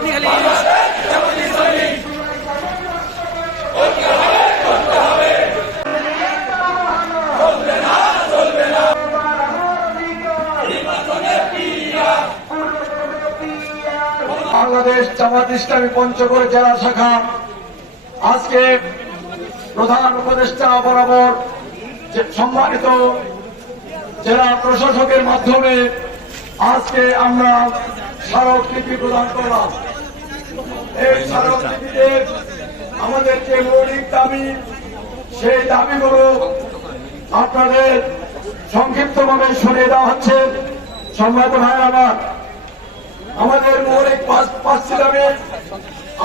আপনি খালি বাংলাদেশ জামাত ইসলামী পঞ্চগড় জেলা শাখা আজকে প্রধান উপদেষ্টা বরাবর সম্মানিত জেলা প্রশাসকের মাধ্যমে আজকে আমরা স্মারকলিপি প্রদান করলাম। আমাদের যে মৌলিক দাবি, সেই দাবিগুলো আপনাদের সংক্ষিপ্তভাবে শুনিয়ে দেওয়া হচ্ছে। সম্মানিত ভাই আমার, আমাদের মৌলিক পাঁচটি দাবি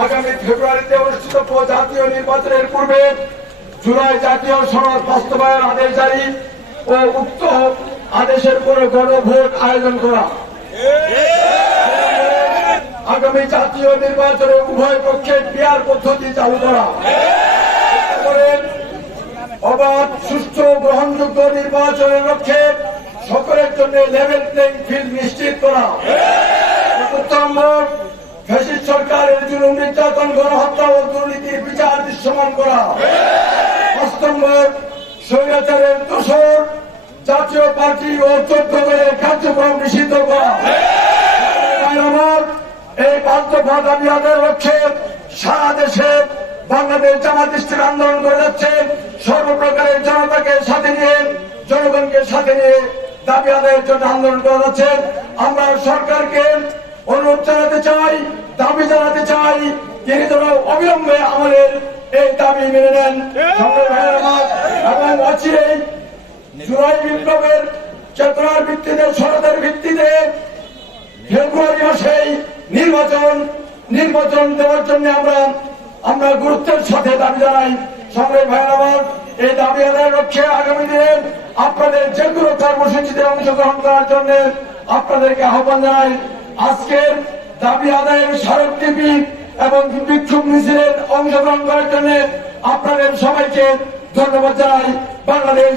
আগামী ফেব্রুয়ারিতে অনুষ্ঠিত জাতীয় নির্বাচনের পূর্বে জুলাই জাতীয় সনদ বাস্তবায়ন আদেশ জারি ও উক্ত আদেশের পরে গণভোট আয়োজন করা। আগামী জাতীয় নির্বাচনে উভয় পক্ষে পিয়ার পদ্ধতি চালু করা। করে অবাধ, সুষ্ঠু, গ্রহণযোগ্য নির্বাচনের লক্ষ্যে সকলের জন্য লেভেল প্লেইং ফিল্ড নিশ্চিত করা। নম্বর ফ্যাসিস্ট সরকারের জুলুম নির্যাতন, গণহত্যা ও দুর্নীতির বিচার দৃশ্যমান করা। পাঁচ নম্বর স্বৈরাচারের দোষর, জাতীয় পার্টি ও চোদ্দ দলের কার্যক্রম নিষিদ্ধ করা। আমার আদায়ের লক্ষ্যে আন্দোলন করে যাচ্ছে। সর্বপ্রকারের জনতাকে সাথে নিয়ে, জনগণকে সাথে নিয়ে দাবি আদায়ের জন্য আন্দোলন করে যাচ্ছে। আমরা সরকারকে অনুরোধ জানাতে চাই, দাবি জানাতে চাই, তিনি যেন অবিলম্বে আমাদের এই দাবি মেনে নেন। এবং অচিরেই জুলাই বিপ্লবের চেতনার ভিত্তিতে সরকারের নির্বাচন নির্বাচন দেওয়ার জন্য আমরা আমরা গুরুত্বের সাথে দাবি জানাই। সংগ্রামী ভাইয়ের এই দাবি আদায়ের লক্ষ্যে আগামী দিনে আপনাদের যে কোনো কর্মসূচিতে অংশগ্রহণ করার জন্য আপনাদেরকে আহ্বান জানাই। আজকের দাবি আদায়ের স্মারকলিপি এবং বিক্ষোভ মিছিলের অংশগ্রহণ করার জন্য আপনাদের সবাইকে ধন্যবাদ জানাই। বাংলাদেশ